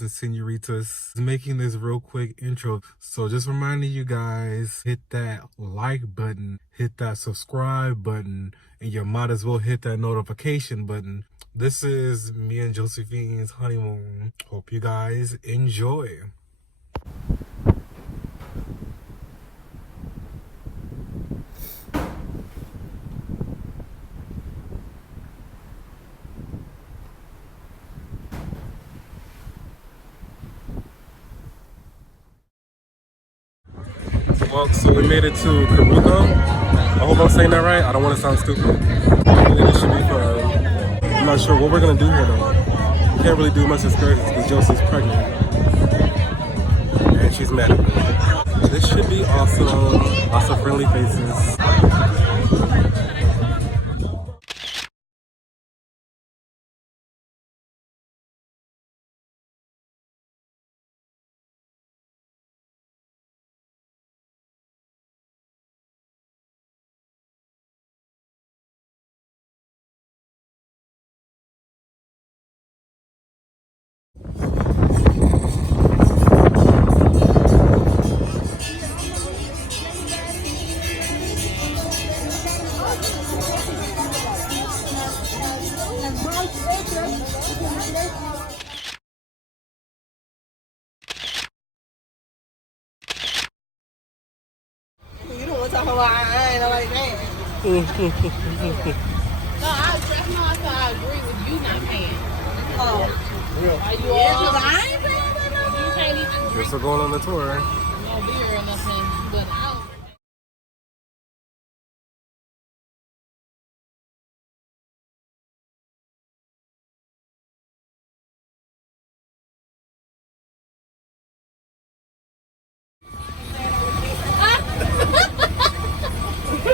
señoritos and señoritas, making this real quick intro. So just reminding you guys, hit that like button, hit that subscribe button, and you might as well hit that notification button. This is me and Josephine's honeymoon. Hope you guys enjoy. Well, so we made it to Curaçao. I hope I'm saying that right. I don't want to sound stupid. Hopefully this should be fun. I'm not sure what we're gonna do here though. We can't really do much excursions because Josie's pregnant and she's mad at me. This should be awesome. Lots of friendly faces. To Hawaii, ain't like that. I agree with you not paying. Oh. Are you all? I ain't paying for nothing. You can't even drink. We're still going on the tour. No beer or nothing, but I don't.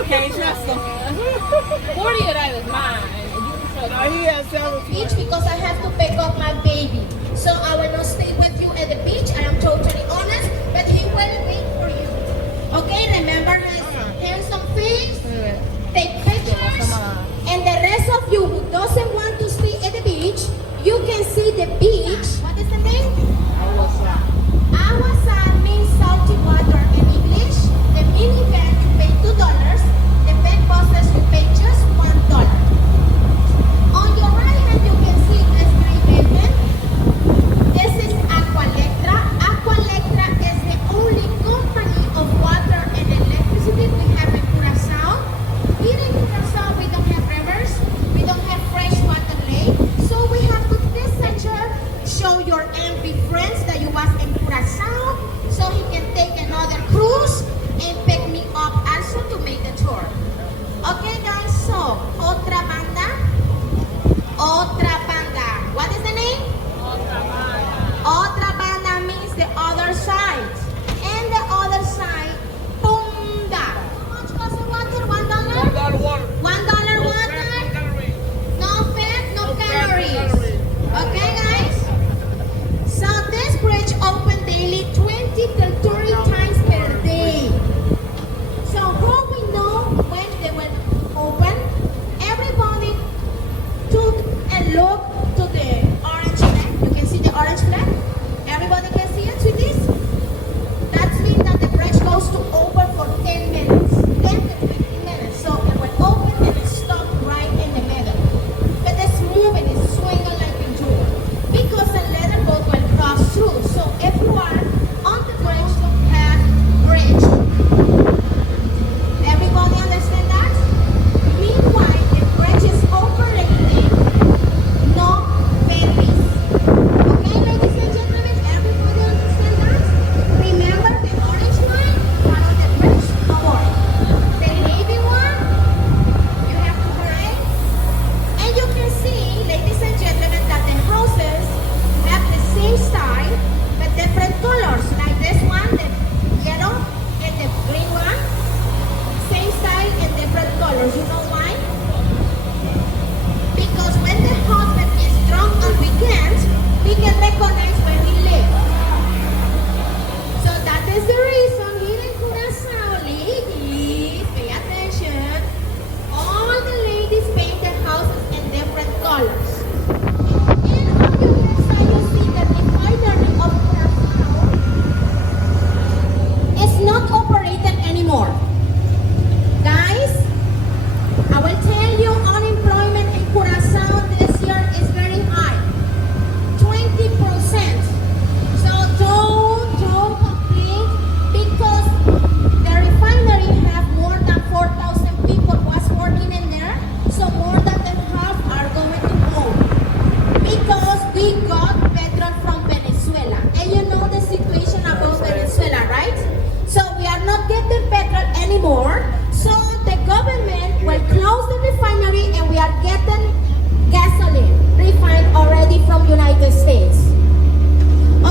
Can't trust him. 40 of that is mine. No, he has 17. Beach because I have to pick up my baby. So I will not stay with you at the beach. I am totally honest, but he will wait for you. Okay, remember his handsome face? Take pictures. And the rest of you who doesn't want to stay at the beach, you can see the beach. What is the name? Awasa means salty water in English. The minivan you pay $2. The bed buses you pay just $1. On your right hand you can see this green building. This is Aqualectra. Aqualectra is the only company of water and electricity we have in Curaçao. getting gasoline refined already from United States.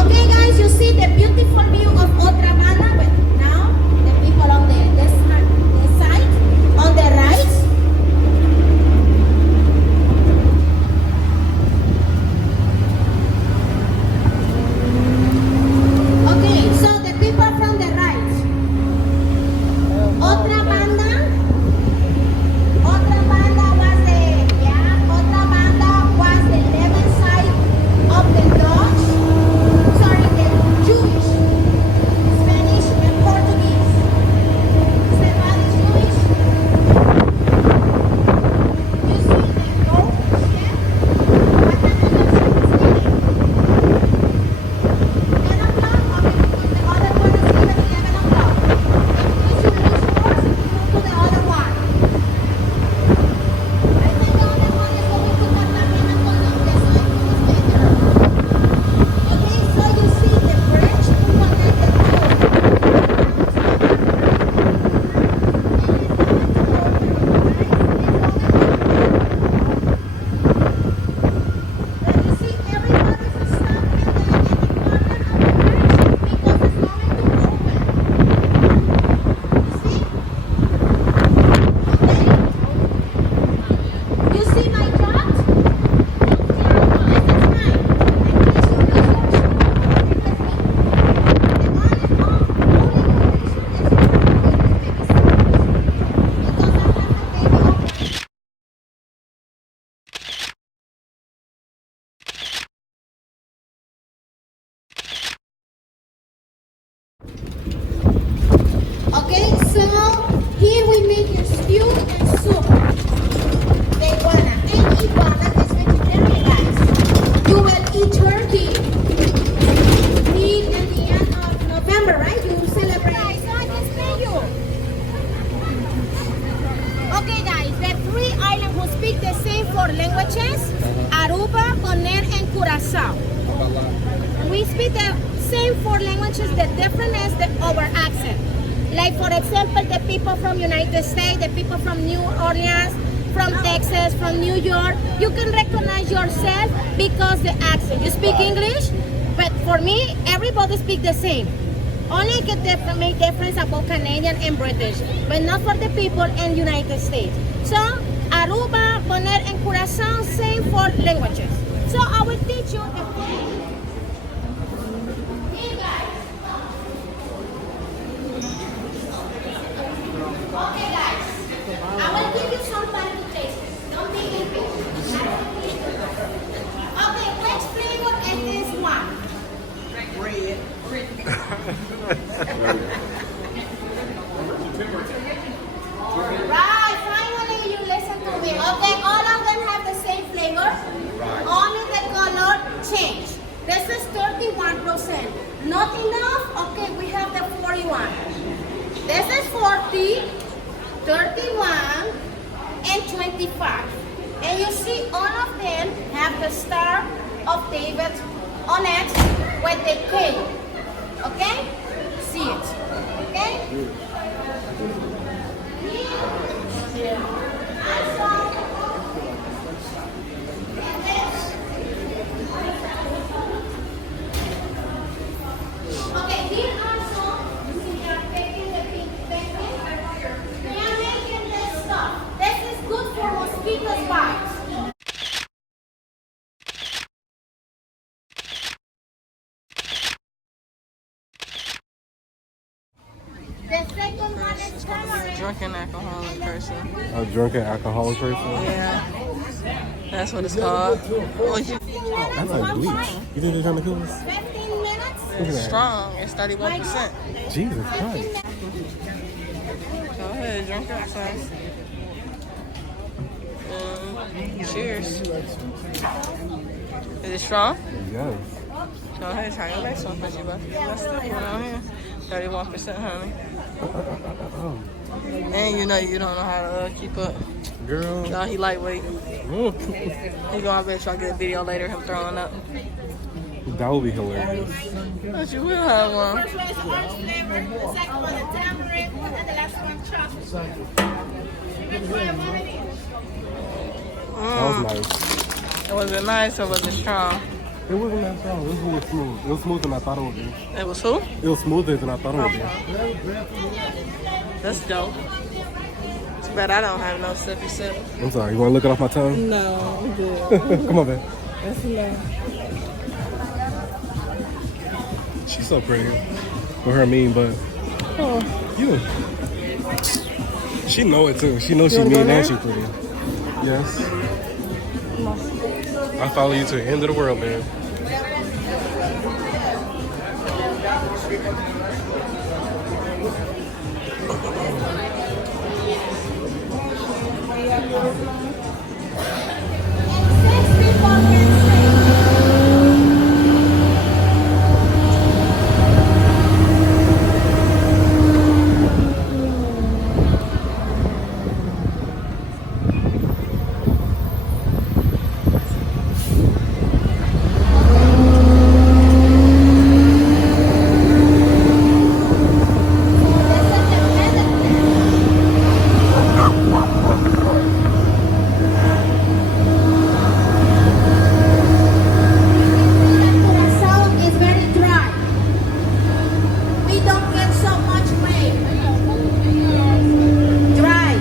Okay guys, you see the beautiful view of Otra Banda, but now the people on this side, on the right. Okay, so the people from the right. Otra Banda was the left side of the Dutch, sorry, the Jewish, Spanish and Portuguese. Spanish Jewish. You see the road here? What time is the sleeping? 10 o'clock? Okay, because the other one is even 11 o'clock. In case you lose yours, you go to the other one. I think the other one is going to Cartagena, Colombia, so I will stay there. Okay, so you see the bridge to connect the but you see everybody's stuck in the corner of the bridge because it's going to open. You see? Okay? You see my yacht? This is mine. In case you lose your shoe, because the one is on only condition is you have to take the baby seat. Because I have the baby on. Okay, so here we make your stew and soup. The iguana. And iguana is vegetarian, guys. You will eat turkey. Meat at the end of November, right? You will celebrate. So I can pay you. Okay, guys. The three islands who speak the same four languages: Aruba, Bonaire, and Curaçao. We speak the same four languages. The difference is our accent. Like for example, the people from United States, the people from New Orleans, from Texas, from New York, you can recognize yourself because the accent. You speak English, but for me, everybody speak the same. Only can make difference about Canadian and British, but not for the people in United States. So Aruba, Bonaire, and Curaçao, same four languages. So I will teach you the Here, guys. Okay, guys. I will give you some time to taste it. Don't be impatient. Okay, which flavor is this one? Red. Right, finally you listen to me. Okay, all of them have the same flavor. Only the color change. This is 31%. Not enough? Okay, we have the 41. This is 40, 31, and 25. And you see all of them have the Star of David on it with the K. Okay? See it. Okay? Okay, here also, you see they are taking the pink penguin. They are making this stuff. This is good for mosquito bites. The second one is tamarind. Drunken alcoholic person. A drunken alcoholic person? Yeah. That's what it's called. Oh, you, That's like bleach. You think they're trying to kill us? 15 minutes. Look at that. strong. It's 31%. Jesus Christ. Go ahead, drink up some. Cheers. Is it strong? Yes. Go ahead, try your next one, but you left the one on here. 31%, honey. And you know you don't know how to keep up. Girl. No, he lightweight. He gonna, I bet y'all get a video later him throwing up. That would be hilarious. But you will have one. First one is orange flavor, the second one is tamarind, and the last one chocolate. You can try one of these. nice. Was it nice or was it strong? It wasn't that strong. It was more smooth. It was smoother than I thought it would be. It was who? It was smoother than I thought it would be. That's dope. It's bad I don't have no sippy sip. I'm sorry. You want to look it off my tongue? No, I'm good. Come on, man. That's enough. She's so pretty. With her mean, but you. She know it too. She knows she mean and she pretty. Yes. I follow you to the end of the world, man. Curaçao is very dry. We don't get so much rain. Dry.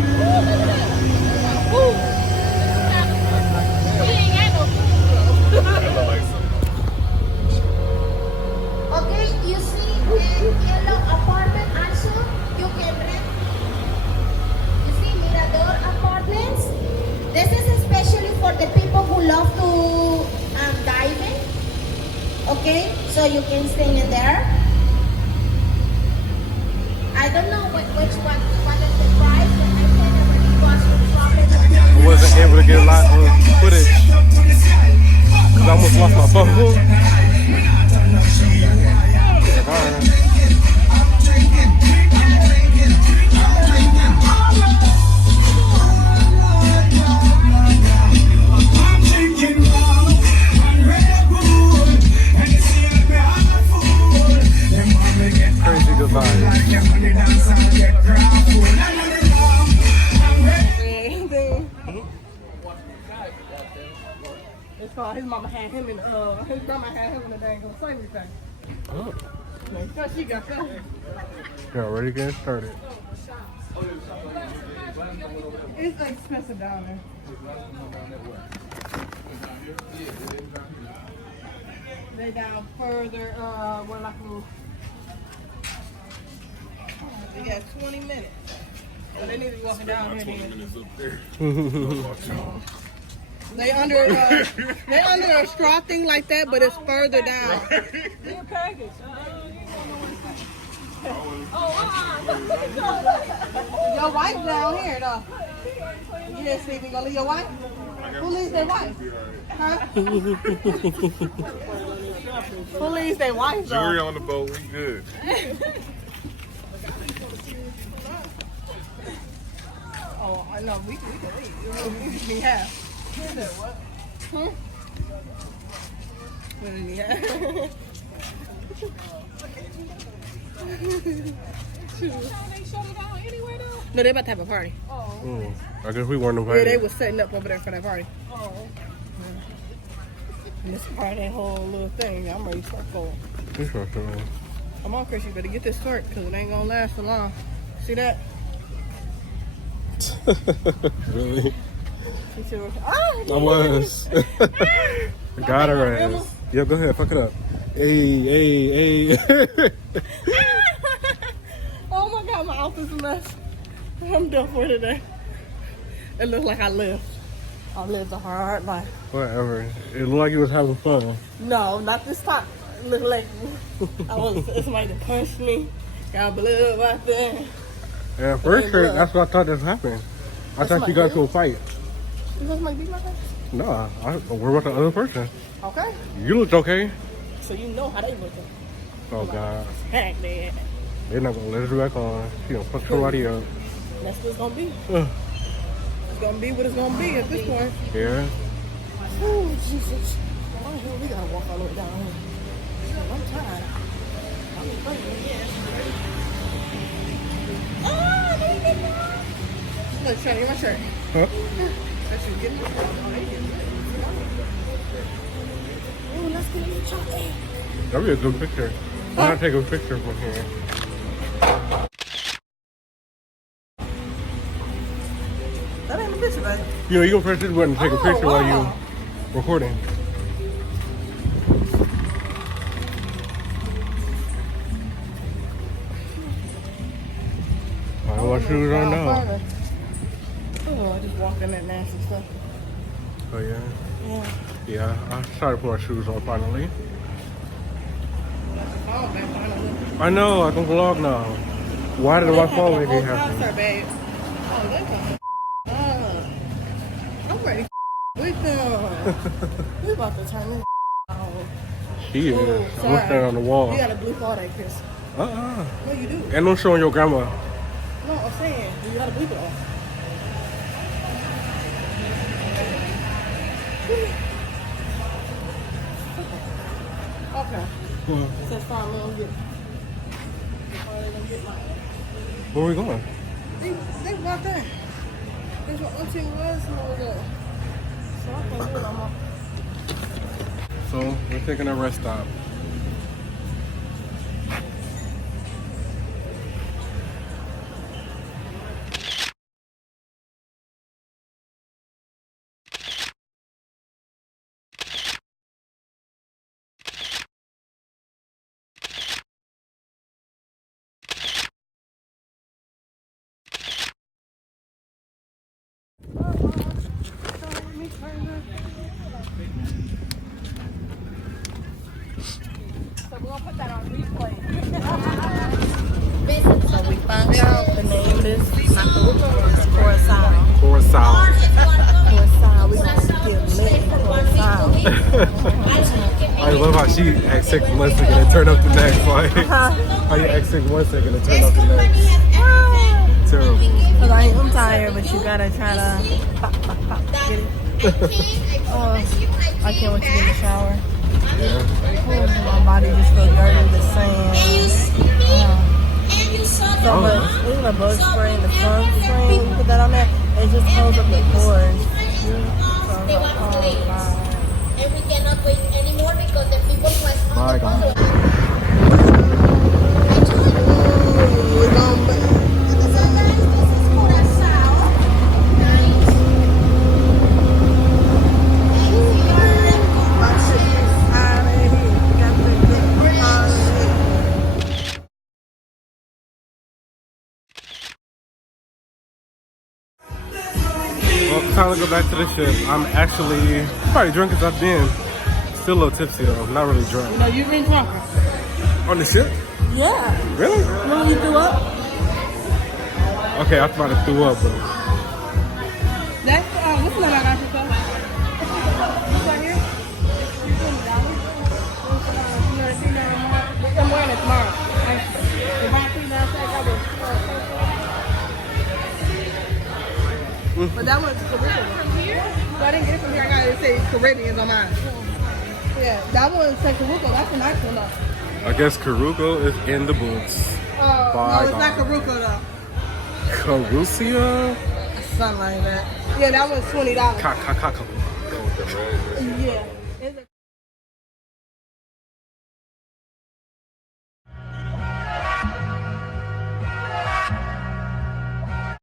Okay, you see yellow apartment also, you can rent. You see Mirador apartments. This is especially for the people who love to diving. Okay, so you can stay in there. I don't know what is the price, but I can already watch the problem. I wasn't able to get a lot of footage because I almost lost my phone. Crazy goodbye. It's called his mama had him in his grandma had him in the dang slavery thing. Oh. So she got that. Yeah, already getting started. It's expensive down there. They down further, where like they got 20 minutes. So they need to be walking down here. They under a straw thing like that, but it's further down. Your package. Your wife down here though. Yeah, Steve, you gonna leave your wife? Who leaves their wife? Huh? Who leaves their wife though? Jury on the boat, we good. Oh, I know, we can leave. We just need half. What? Hmm? We don't need half. No, they about to have a party. I guess we weren't Yeah, invited. they was setting up over there for that party. And this part of that whole little thing, I'm ready to start going. This one, sure. Come on, Chris, you better get this torque because it ain't gonna last for long. See that? Really? He said, I was. Got her ass. Yo, go ahead, fuck it up. Hey. Oh my God, my outfit's a mess. I'm done for today. It looks like I lived a hard life. Whatever. It looked like you was having fun. No, not this time. It looked like somebody that punched me. Got blood right there. Yeah, first trip, that's what I thought this happened. I thought you got into a fight. You got somebody beat my face? No, we're with the other person. Okay. You looked okay. So you know how they look. Oh, God. Heck, man. They're not going to let us back on. She going to fuck somebody up. That's what it's going to be. It's going to be what it's going to be at this point. Yeah. Oh, Jesus. Why the hell we got to walk all the way down here? I'm tired. I'm Look, Shani, my shirt. Huh? Oh, let's get the chocolate. That'd be a good picture. Why not take a picture from here? That ain't a picture, baby. You know, you can press this button and take a picture while you recording. I have my shoes on now. Oh, I just walk in that nasty stuff. Oh yeah? Yeah. Yeah, I started to put my shoes on finally. Oh, man, finally. I know, I can vlog now. Why did my phone make it Concert, happen? babe. Oh, they coming. I'm ready with them. We about to turn this on. She is. Oh, I'm sorry. standing on the wall. You gotta bleep all that, Chris. No, you do. And I'm showing your grandma. No, I'm saying, you gotta bleep it all. Okay. Where Says fine, we don't get. are we going? They walked there. That's what auntie was and all that. So I can't do it no more. So, we're taking a rest stop. So we're gonna put that on replay. So we found out the name is Curaçao. Curaçao. Curaçao. We're gonna get lit in Curaçao. I love how she acts sick for 1 second and turn up the next. Like, how you act sick 1 second and turn up the next. Terrible. Cause I'm tired, but you gotta try to pop, get it. I can't wait to get in the shower. My body just feels dirty, the same. So much. Even a bug spray and the sunscreen, when you put that on there, it just closes up the pores. So I was like, oh god. And we cannot wait anymore because the people who has on My the God. bus. I told you. So guys, this is Curaçao. Nice. Well, time to go back to the ship. I'm actually probably drunk as I've been. Still a little tipsy though. Not really drunk. You know, you've been drunk. On the ship? Yeah. Really? Remember you threw up? Okay, I thought I threw up, but That's, what's the name of Africa? This right here? I'm wearing it tomorrow. If I see that, I will. But that one's Caribbean. From here? So I didn't get it from here. I got to say Caribbean on mine. Yeah, that one's Caruco. That's a nice one though. I guess Curaçao is in the boots. No, it's not Caruco though. Curaçao? Something like that. Yeah, that one's $20. Ka. Yeah.